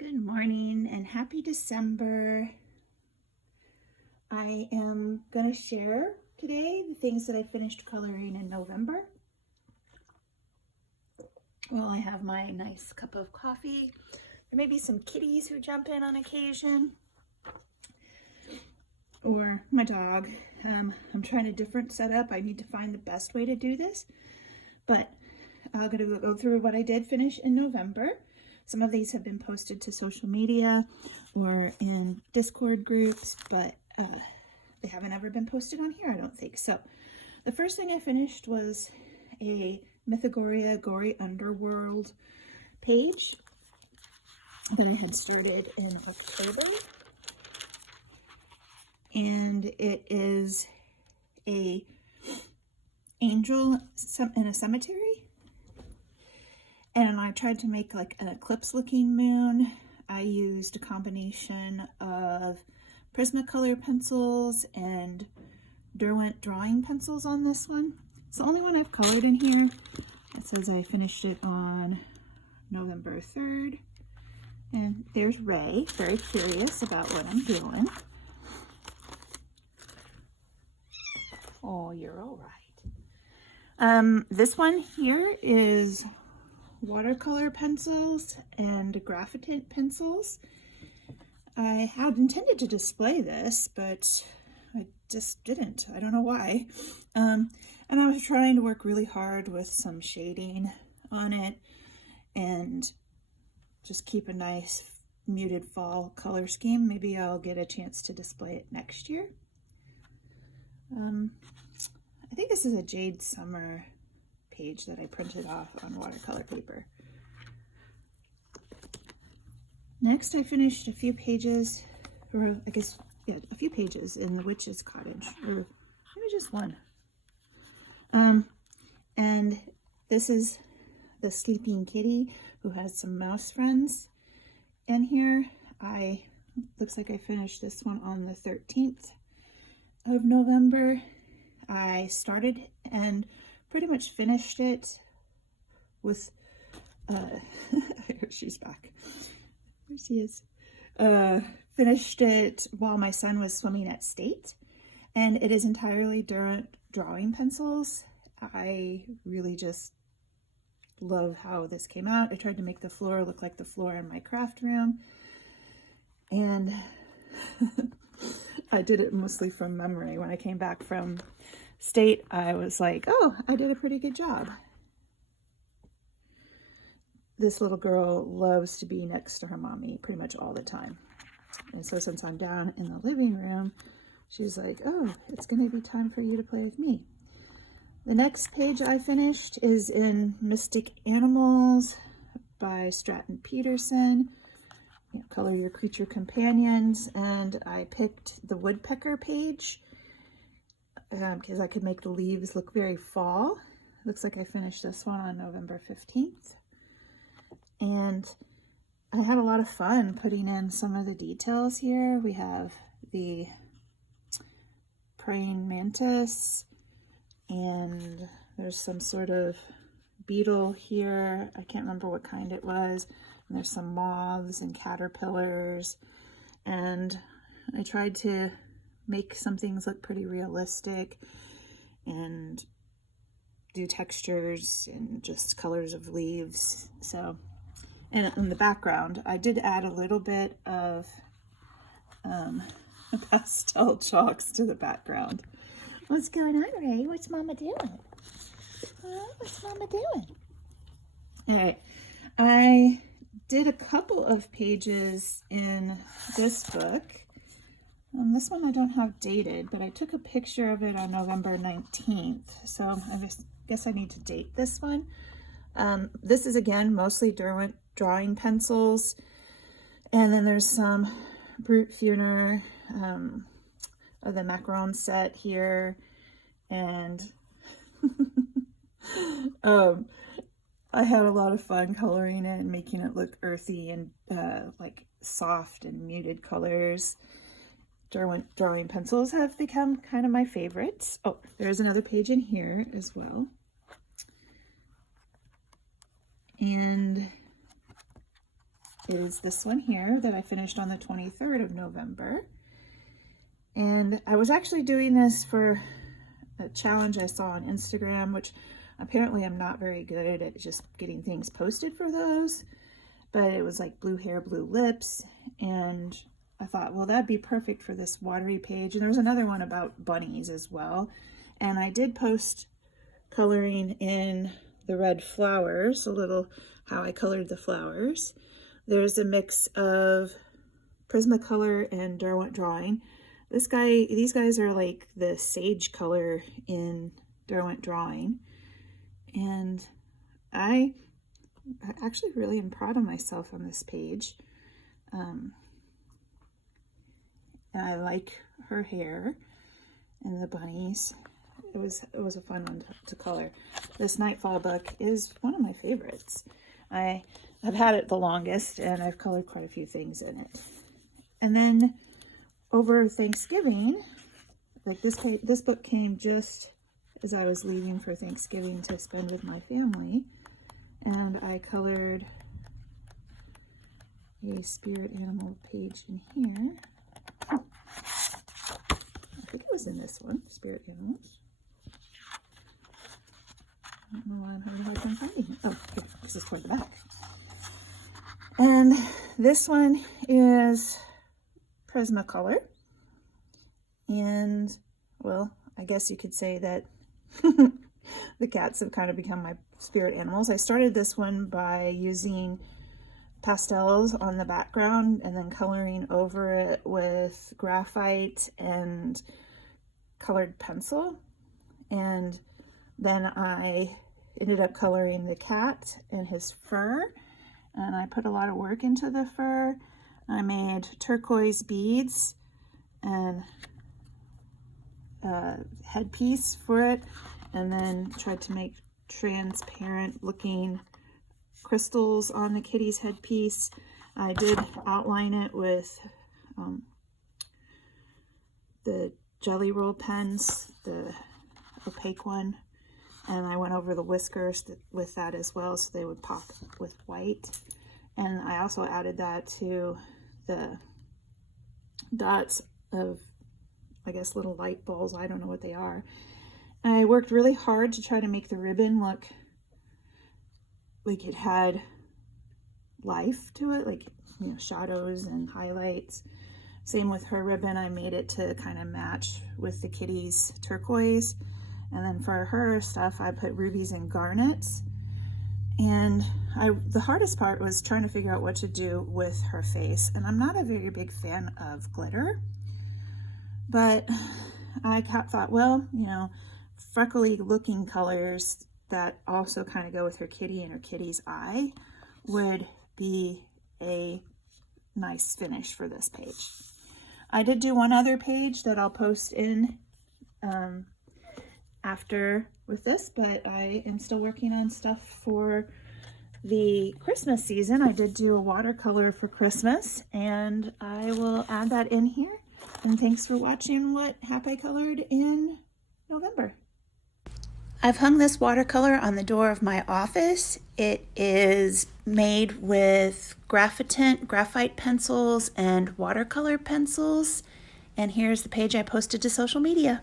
Good morning and happy December. I am going to share today the things that I finished coloring in November. Well, I have my nice cup of coffee. There may be some kitties who jump in on occasion, or my dog. I'm trying a different setup. I need to find the best way to do this, but I'm going to go through what I did finish in November. Some of these have been posted to social media or in Discord groups, but they haven't ever been posted on here, I don't think. So the first thing I finished was a Mythogoria Gory Underworld page that I had started in October. And it is a angel in a cemetery. And I tried to make like an eclipse looking moon. I used a combination of Prismacolor pencils and Derwent drawing pencils on this one. It's the only one I've colored in here. It says I finished it on November 3rd. And there's Ray, very curious about what I'm doing. Oh, you're all right. This one here is watercolor pencils and graphitin pencils. I had intended to display this, but I just didn't. I don't know why. And I was trying to work really hard with some shading on it and just keep a nice muted fall color scheme. Maybe I'll get a chance to display it next year. I think this is a Jade Summer page that I printed off on watercolor paper. Next, I finished a few pages, or I guess, yeah, a few pages in the Witch's Cottage, or maybe just one. And this is the sleeping kitty who has some mouse friends in here. Looks like I finished this one on the 13th of November. I started and pretty much finished it with, she's back. There she is. Finished it while my son was swimming at State, and it is entirely Derwent drawing pencils. I really just love how this came out. I tried to make the floor look like the floor in my craft room, and I did it mostly from memory. When I came back from State, I was like, oh, I did a pretty good job. This little girl loves to be next to her mommy pretty much all the time. And so since I'm down in the living room, she's like, oh, it's going to be time for you to play with me. The next page I finished is in Mystic Animals by Stratton Peterson. Color your creature companions. And I picked the woodpecker page because I could make the leaves look very fall. Looks like I finished this one on November 15th. And I had a lot of fun putting in some of the details here. We have the praying mantis, and there's some sort of beetle here. I can't remember what kind it was. And there's some moths and caterpillars. And I tried to make some things look pretty realistic and do textures and just colors of leaves. So, and in the background, I did add a little bit of pastel chalks to the background. What's going on, Ray? What's Mama doing? What's Mama doing? All right, I did a couple of pages in this book. This one I don't have dated, but I took a picture of it on November 19th. So I guess I need to date this one. This is, again, mostly Derwent drawing pencils. And then there's some Brute Funer of the macaron set here. And I had a lot of fun coloring it and making it look earthy and like soft and muted colors. Derwent drawing pencils have become kind of my favorites. Oh, there's another page in here as well. And is this one here that I finished on the 23rd of November. And I was actually doing this for a challenge I saw on Instagram, which apparently I'm not very good at just getting things posted for those. But it was like blue hair, blue lips, and I thought, well, that'd be perfect for this watery page. And there was another one about bunnies as well. And I did post coloring in the red flowers, a little how I colored the flowers. There's a mix of Prismacolor and Derwent Drawing. These guys are like the sage color in Derwent Drawing. And I actually really am proud of myself on this page. And I like her hair and the bunnies. It was a fun one to color. This Nightfall book is one of my favorites. I've had it the longest, and I've colored quite a few things in it. And then over Thanksgiving, like this book came just as I was leaving for Thanksgiving to spend with my family. And I colored a spirit animal page in here. I think it was in this one, spirit animals. I don't know why I'm having a hard time finding it. Oh, here, this is toward the back. And this one is Prismacolor. And, well, I guess you could say that the cats have kind of become my spirit animals. I started this one by using pastels on the background and then coloring over it with graphite and colored pencil. And then I ended up coloring the cat and his fur. And I put a lot of work into the fur. I made turquoise beads and a headpiece for it, and then tried to make transparent looking crystals on the kitty's headpiece. I did outline it with the jelly roll pens, the opaque one, and I went over the whiskers with that as well, so they would pop with white. And I also added that to the dots of, I guess, little light balls. I don't know what they are. I worked really hard to try to make the ribbon look like it had life to it, like, you know, shadows and highlights. Same with her ribbon. I made it to kind of match with the kitty's turquoise. And then for her stuff, I put rubies and garnets. And the hardest part was trying to figure out what to do with her face. And I'm not a very big fan of glitter, but I thought, well, you know, freckly looking colors that also kind of go with her kitty and her kitty's eye would be a nice finish for this page. I did do one other page that I'll post in after with this, but I am still working on stuff for the Christmas season. I did do a watercolor for Christmas, and I will add that in here. And thanks for watching what Happay colored in November. I've hung this watercolor on the door of my office. It is made with graphite pencils and watercolor pencils. And here's the page I posted to social media.